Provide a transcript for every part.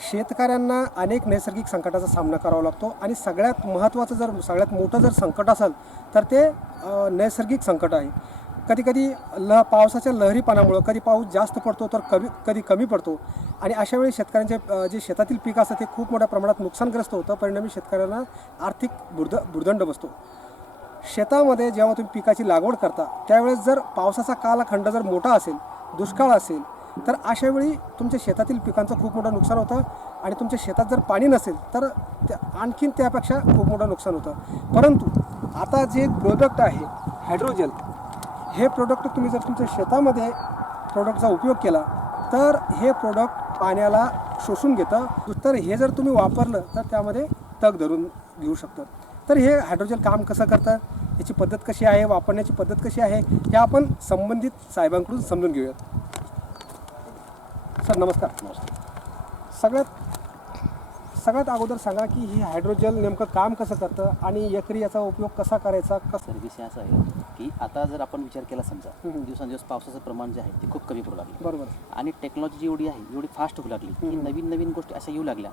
शेतकऱ्यांना अनेक नैसर्गिक संकटाचा सामना करावा लागतो आणि सगळ्यात महत्त्वाचं जर सगळ्यात मोठं जर संकट असेल तर ते नैसर्गिक संकट आहे. कधी कधी ल पावसाच्या लहरीपणामुळं कधी पाऊस जास्त पडतो तर कमी कधी कमी पडतो. आणि अशा वेळी शेतकऱ्यांचे जे शेतातील पीक असतं ते खूप मोठ्या प्रमाणात नुकसानग्रस्त होतं. परिणामी शेतकऱ्यांना आर्थिक बुर्द बुर्दंड बसतो. शेतामध्ये जेव्हा तुम्ही पिकाची लागवड करता त्यावेळेस जर पावसाचा कालखंड जर मोठा असेल दुष्काळ असेल तर अशा वेळी तुमच्या शेतातील पिकांचं खूप मोठं नुकसान होतं आणि तुमच्या शेतात जर पाणी नसेल तर त्या आणखीन त्यापेक्षा खूप मोठं नुकसान होतं. परंतु आता जे प्रोडक्ट आहे हायड्रोजेल हे प्रोडक्ट तुम्ही जर तुमच्या शेतामध्ये प्रोडक्टचा उपयोग केला तर हे प्रोडक्ट पाण्याला शोषून घेतं. तर हे जर तुम्ही वापरलं तर त्यामध्ये तग धरून घेऊ शकतं. तर हे हायड्रोजेल काम कसं करतं? याची पद्धत कशी आहे? वापरण्याची पद्धत कशी आहे? हे आपण संबंधित साहेबांकडून समजून घेऊयात. सर नमस्कार. सगळ्यात सगळ्यात अगोदर सांगा की ही हायड्रोजल नेमकं काम कसं करतं आणि एकरी याचा उपयोग कसा करायचा? कसं विषय असा आहे की आता जर आपण विचार केला समजा हम्म. दिवसांदिवस पावसाचं प्रमाण जे आहे ते खूप कमी पडू लागले. बरोबर. आणि टेक्नॉलॉजी एवढी आहे एवढी फास्ट होऊ लागली की हम्म. नवीन नवीन गोष्टी अशा येऊ लागल्या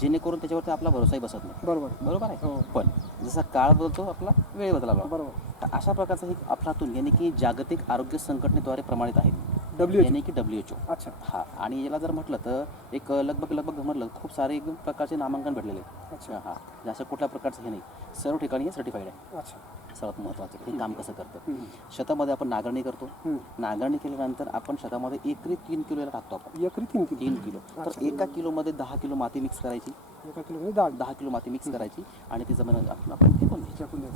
जेणेकरून त्याच्यावरती आपला भरोसाही बसत नाही. बरोबर. बरोबर आहे? हो. पण जसा काळ बदलतो आपला वेळ बदलावा बरोबर. तर अशा प्रकारचा एक अफलातून याने की जागतिक आरोग्य संघटनेद्वारे प्रमाणित आहे. डब्ल्यू याने की डब्ल्यू एच ओ अच्छा. हा आणि याला जर म्हटलं तर एक लगभग लगभग म्हटलं खूप सारे एकदम प्रकारचे नामांकन भेटलेले आहे. अच्छा. हा जसं कुठल्या प्रकारचं हे नाही. सर्व ठिकाणी हे सर्टिफाईड आहे. अच्छा. सर्वात महत्त्वाचं हे काम कसं करतं. शेतामध्ये आपण नांगरणी करतो. नांगरणी केल्यानंतर आपण शेतामध्ये एकरी तीन किलोला टाकतो आपण. एकरी तीन किलो. तीन किलो. तर एका किलोमध्ये दहा किलो माती मिक्स करायची. एका किलो. डाळ दहा किलो माती मिक्स करायची आणि ती जमीन आपण आपण फेकून.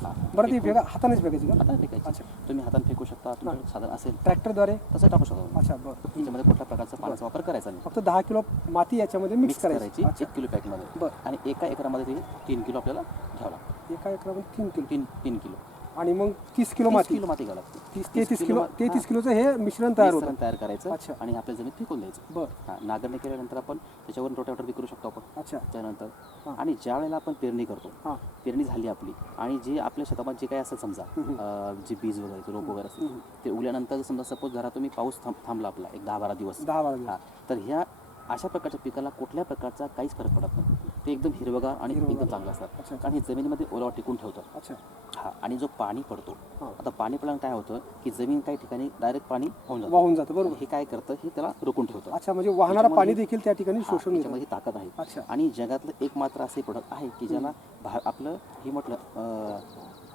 हा. बरं ती फेका हातानेच फेकायची का? हाताने फेकायची. अच्छा. तुम्ही हाताने फेकू शकता तुमच्याकडे साधन असेल. ट्रॅक्टरद्वारे? तसं टाकू शकता अच्छा बरं. त्याच्यामध्ये कुठल्या प्रकारचा पाण्याचा वापर करायचा नाही. फक्त दहा किलो माती याच्यामध्ये मिक्स करायची. एक किलो पॅकमध्ये बरं. आणि एका एकरामध्ये ते तीन किलो आपल्याला घ्यावं लागतं. एका एकरामध्ये तीन किलो. तीन तीन किलो. आणि मग तीस किलो माती. किलो माती घालायची. तीस तेहतीस किलो तेहतीस किलोचं हे मिश्रण तयार होतं. तयार करायचं अच्छा. आणि आपल्या जमीन फेकून द्यायचं. बरं. हा नांगरणी केल्यानंतर आपण त्याच्यावर रोटावेटर बी करू शकतो आपण. अच्छा. त्यानंतर. हां. आणि ज्या वेळेला आपण पेरणी करतो हां. पेरणी झाली आपली आणि जे आपल्या शेतामध्ये जे काही असेल समजा. अं, जे बीज वगैरे रोप वगैरे असेल हम्म. ते उगल्यानंतर जर समजा सपोज जरा तुम्ही पाऊस थांब थांबला आपला एक दहा बारा दिवस. दहा बारा दिवस. हा. तर ह्या अशा प्रकारच्या पिकाला कुठल्या प्रकारचा काहीच फरक पडत नाही. ते एकदम हिरवगार आणि. एकदम चांगलं असतात. अच्छा. कारण हे जमिनीमध्ये ओलावा टिकून ठेवतं अच्छा. हा आणि जो पाणी पडतो. आता पाणी पडल्यानं काय होतं की जमीन काही ठिकाणी डायरेक्ट पाणी वाहून जातं. बरोबर. हे काय करतं हे त्याला रोखून ठेवतं. अच्छा म्हणजे वाहणारं पाणी देखील त्या ठिकाणी हा, घेतं त्याच्यामध्ये ताकद आहे. अच्छा. आणि जगातलं एक मात्र असे प्रोडक्ट आहे की ज्याला भा आपलं हे म्हटलं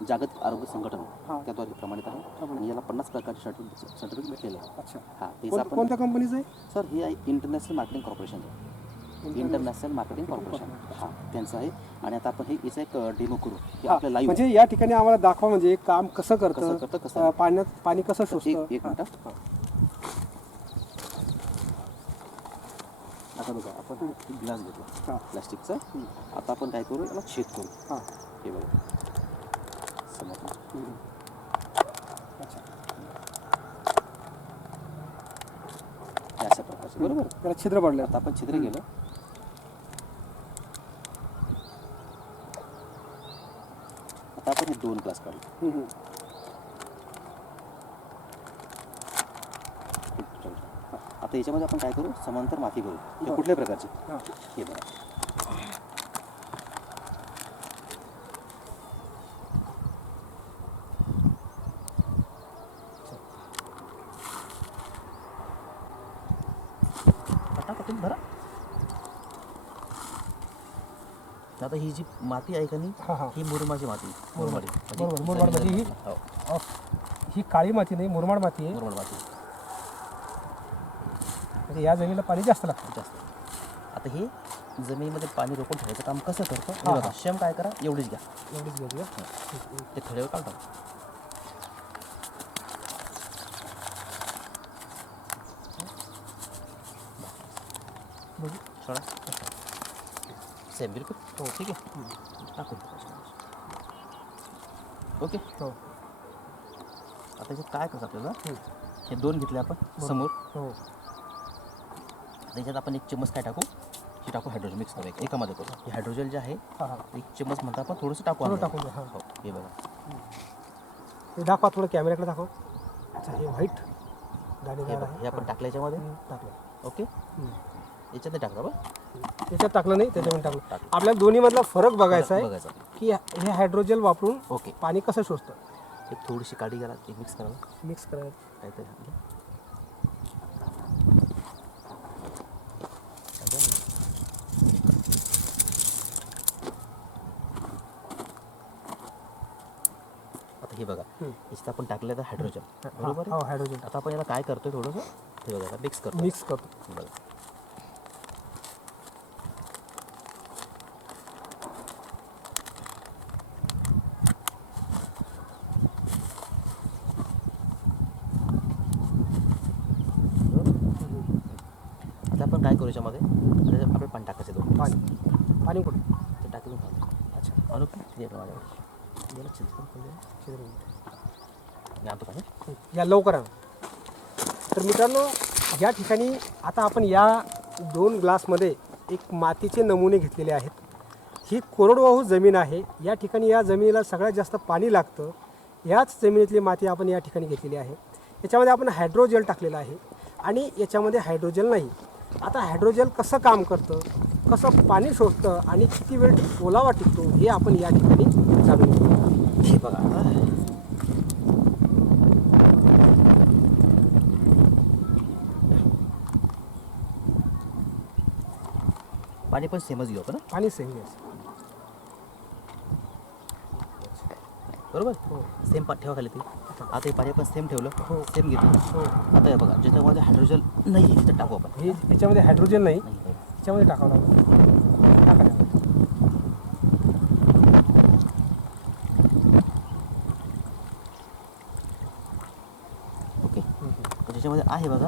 जागतिक आरोग्य संघटना. त्याद्वारे प्रमाणित आहे. आणि याला पन्नास प्रकारचे सर्टिफिकेट सर्टिफिकेट भेटलेलं आहे. अच्छा. हां कोणत्या कंपनीचं आहे? सर हे आहे international marketing corporation international marketing corporation हां त्यांचं आहे. आणि आता आपण हे याचा एक डेमो करू. की हा, आपल्या लाईव्ह म्हणजे या ठिकाणी आम्हाला दाखवा म्हणजे काम कसं कसं करतं, करतं कसं? अं, पाण्यात पाणी कसं शोषतं? एक. मिनटं. आता बघा आपण ग्लास घेतला. हा. प्लास्टिकचा. आता आपण काय करू याला छेद करू. हा. हे बघा. हम्म. अच्छा. हे अशा प्रकारचे बरोबर? त्याला छिद्र पडलं आता आपण छिद्र गेलं आता ग्लास काढले आता याच्यामध्ये आपण काय करू? समांतर माती करू. कुठल्या प्रकारचे? हा. हे बघा टाका तुम्ही भरा आता ही जी माती आहे का नाही हा हा. ही मुरमाची माती मुरमाडी. बरोबर, मुरमाड म्हणजे ही- हो. अं, ही काळी माती नाही मुरमाड माती आहे. मुरमाड माती. म्हणजे या जमिनीला पाणी जास्त लागतं. जास्त. आता हे जमिनीमध्ये पाणी रोखून ठेवायचं काम कसं करतं? हे बघा. शेम काय करा? एवढीच घ्या. एवढीच का? ते थोड्या वेळ काढता बघू. सोडा. सेम बिलकुल हो ठीक आहे टाकून ओके हो आता याच्यात काय करतं आपल्याला. हे दोन घेतले आपण. समोर. हो. त्याच्यात आपण एक चम्मच काय टाकू? हे टाकू हायड्रोजन मिक्स करू एक- एकामध्ये करू. हे हायड्रोजन जे आहे एक चम्मच म्हणता आपण थोडंसं टाकू. टाकून द्या, हा. हो बघा. हे दाखवा थोडं कॅमेऱ्याकडे दाखव. अच्छा हे व्हाईट हे हे आपण टाकलं याच्यामध्ये टाकलं. ओके. याच्यात टाकलं बरं त्याच्यात टाकलं नाही त्याच्यामध्ये टाकलं. आपल्याला दोन्हीमधला फरक बघायचा आहे बघायचं की हे हायड्रोजेल वापरून ओके. पाणी कसं शोषतं. एक थोडीशी काडी घाला एक मिक्स करा मिक्स करायचं काहीतरी. आता हे बघा. याच्यात आपण टाकलं तर हायड्रोजन. बरोबर हो. आहे? हायड्रोजन. आता आपण याला काय करतोय थोडंसं? हे बघा मिक्स करतो मिक्स करतो बघा. आता आपण काय करू याच्यामध्ये? आता आपलं पाणी टाकायचं दोन पाणी पाणी कुठे? ते टाकून खातो अच्छा. अनुप आपलं माझ्याकडे दे. मी आणतो पाणी या लवकर आणा. तर मित्रांनो या ठिकाणी आता आपण या दोन ग्लासमध्ये एक मातीचे नमुने घेतलेले आहेत. ही कोरडवाहू जमीन आहे. या ठिकाणी या जमिनीला सगळ्यात जास्त पाणी लागतं. याच जमिनीतली माती आपण या ठिकाणी घेतलेली आहे. याच्यामध्ये आपण हायड्रोजेल टाकलेलं आहे. आणि याच्यामध्ये हायड्रोजेल नाही. आता हायड्रोजेल कसं काम करतं? कसं पाणी शोषतं आणि किती वेळ ओलावा टिकतो? हे आपण या ठिकाणी जाणून घेऊ. हे बघा आता. पाणी पण सेमच घेऊ आपण हं? पाणी सेम घ्यायचं बरोबर? हो. सेम पा ठेवा खाली ते आता हे पाणी आपण सेम ठेवलं. हो. सेम घेतलं. हो. आता हे बघा ज्याच्यामध्ये हायड्रोजन नाही आहे तिथं टाकू आपण. हे याच्यामध्ये हायड्रोजन नाही. याच्यामध्ये टाकावं लागेल. टाका. ओके तर ज्याच्यामध्ये आहे बघा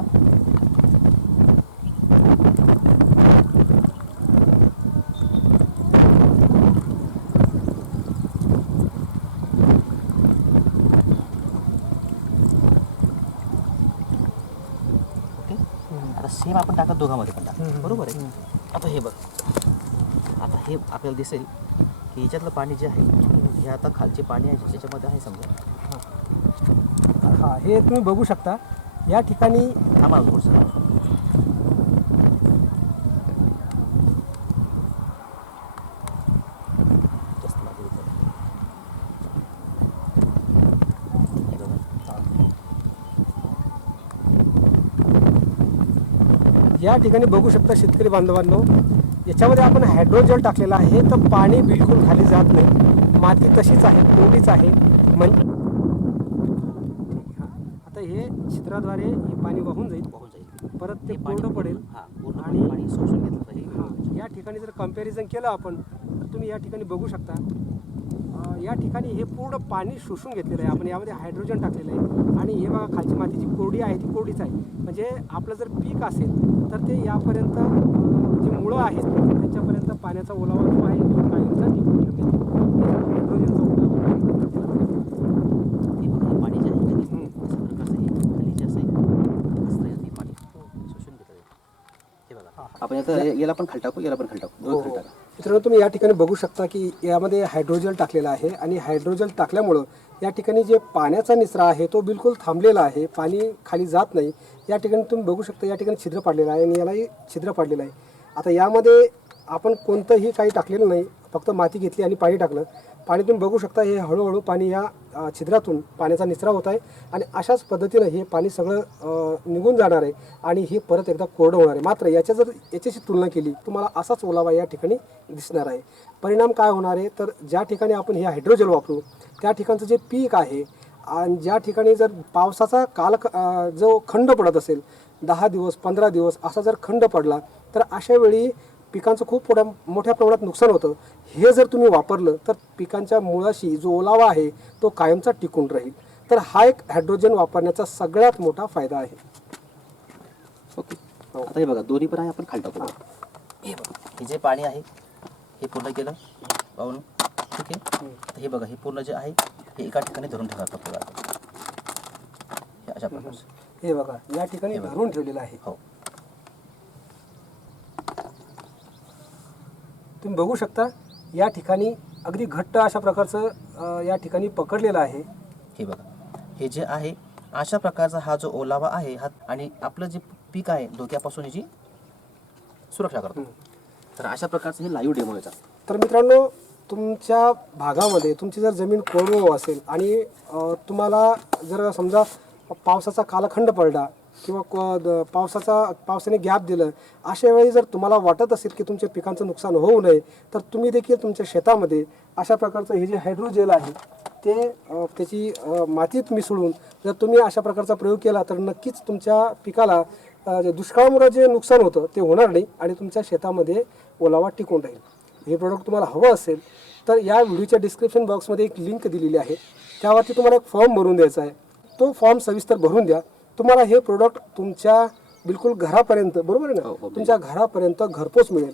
ओके आता सेम आपण टाकत दोघांमध्ये पण टाका. हम्म. बरोबर आहे. आता हे बघ. आता हे आपल्याला दिसेल की याच्यातलं पाणी जे आहे हे आता खालचे पाणी आहे ज्याच्यामध्ये आहे समजा. हा. हे तुम्ही बघू शकता. या ठिकाणी आम्हाला थोडंसं जास्त माती घेतलं. हे बघा. या ठिकाणी बघू शकता शेतकरी बांधवांनो याच्यामध्ये आपण हायड्रोजेल टाकलेलं आहे. तर पाणी बिलकुल खाली जात नाही. माती तशीच आहे कोरडीच आहे. म्हणजे आता हे छिद्राद्वारे हे पाणी वाहून जाईल. वाहून जाईल. परत ते कोरडं पडेल. हा आणि- पाणी शोषून घेतलं पाहिजे हा, या ठिकाणी जर कंपॅरिझन केलं आपण तर तुम्ही या ठिकाणी बघू शकता. या ठिकाणी हे पूर्ण पाणी शोषून घेतलेलं आहे. आपण यामध्ये हायड्रोजन टाकलेलं आहे. आणि हे बघा खालची माती जी कोरडी आहे ती कोरडीच आहे. म्हणजे आपलं जर पीक असेल तर ते यापर्यंत जी मुळं आहेत त्याच्यापर्यंत पाण्याचा ओलावा जो आहे तो आहे. हे हायड्रोजनचा ओलावा. हे हे हे. हे आपण आता याला पण खाली टाकू याला पण खाली टाकू दोन खाली टाका मित्रांनो तुम्ही या ठिकाणी बघू शकता की यामध्ये हायड्रोजल टाकलेलं आहे आणि हायड्रोजल टाकल्यामुळं या ठिकाणी जे पाण्याचा निचरा आहे तो बिलकुल थांबलेला आहे पाणी खाली जात नाही. या ठिकाणी तुम्ही बघू शकता या ठिकाणी छिद्र पाडलेलं आहे आणि यालाही छिद्र पाडलेलं आहे. आता यामध्ये आपण कोणतंही काही टाकलेलं नाही फक्त माती घेतली आणि पाणी टाकलं. पाणी तुम्ही बघू शकता हे हळूहळू पाणी या छिद्रातून पाण्याचा निचरा होत आहे आणि अशाच पद्धतीनं हे पाणी सगळं निघून जाणार आहे आणि हे परत एकदा कोरडं होणार आहे. मात्र याच्या जर याच्याशी तुलना केली तुम्हाला असाच ओलावा या ठिकाणी दिसणार आहे. परिणाम काय होणार आहे? तर ज्या ठिकाणी आपण हे हायड्रोजल वापरू त्या ठिकाणचं जे पीक आहे आणि ज्या ठिकाणी जर पावसाचा काल जो खंड पडत असेल दहा दिवस पंधरा दिवस असा जर खंड पडला तर अशा वेळी पिकांचं खूप मोठ्या मोठ्या प्रमाणात नुकसान होतं. हे जर तुम्ही वापरलं तर पिकांच्या मुळाशी जो ओलावा आहे तो कायमचा टिकून राहील. तर हा एक हायड्रोजन वापरण्याचा सगळ्यात मोठा फायदा आहे. ओके. हो. आता हे बघा दोन्ही पण आहे आपण खाली टाकू. हे बघा. हे जे पाणी आहे हे पूर्ण केलं. पाहून ठीक आहे? हे बघा हे पूर्ण जे आहे हे एका ठिकाणी धरून ठेवा फक्त. हे अशा प्रकारचं. हे बघा या ठिकाणी धरून ठेवलेलं आहे. हो. तुम्ही बघू शकता या ठिकाणी अगदी घट्ट अशा प्रकारचं या ठिकाणी पकडलेलं आहे. हे बघा. हे जे आहे अशा प्रकारचा हा जो ओलावा आहे हा आणि आपलं जे पीक आहे धोक्यापासून याची सुरक्षा करतो. तर अशा प्रकारचं हे लाईव्ह डेमो याचा तर मित्रांनो तुमच्या भागामध्ये तुमची जर जमीन कोरडवाहू असेल आणि तुम्हाला जर समजा पावसाचा कालखंड पडला किंवा को- द- पावसाचा पावसाने गॅप दिलं अशा वेळी जर तुम्हाला वाटत असेल की तुमच्या पिकांचं नुकसान होऊ नये तर तुम्ही देखील तुमच्या शेतामध्ये अशा प्रकारचं हे जे हायड्रोजेल आहे ते अ, त्याची अ, मातीत मिसळून जर तुम्ही अशा प्रकारचा प्रयोग केला तर नक्कीच तुमच्या पिकाला अ, जे दुष्काळामुळे जे नुकसान होतं ते होणार नाही आणि तुमच्या शेतामध्ये ओलावा टिकून राहील. हे प्रोडक्ट तुम्हाला हवं असेल तर या व्हिडिओच्या डिस्क्रिप्शन बॉक्समध्ये एक लिंक दिलेली आहे. त्यावरती तुम्हाला एक फॉर्म भरून द्यायचा आहे. तो फॉर्म सविस्तर भरून द्या. तुम्हाला हे प्रोडक्ट तुमच्या बिलकुल घरापर्यंत बरोबर आहे हो, ना? हो, तुमच्या घरापर्यंत घरपोच मिळेल.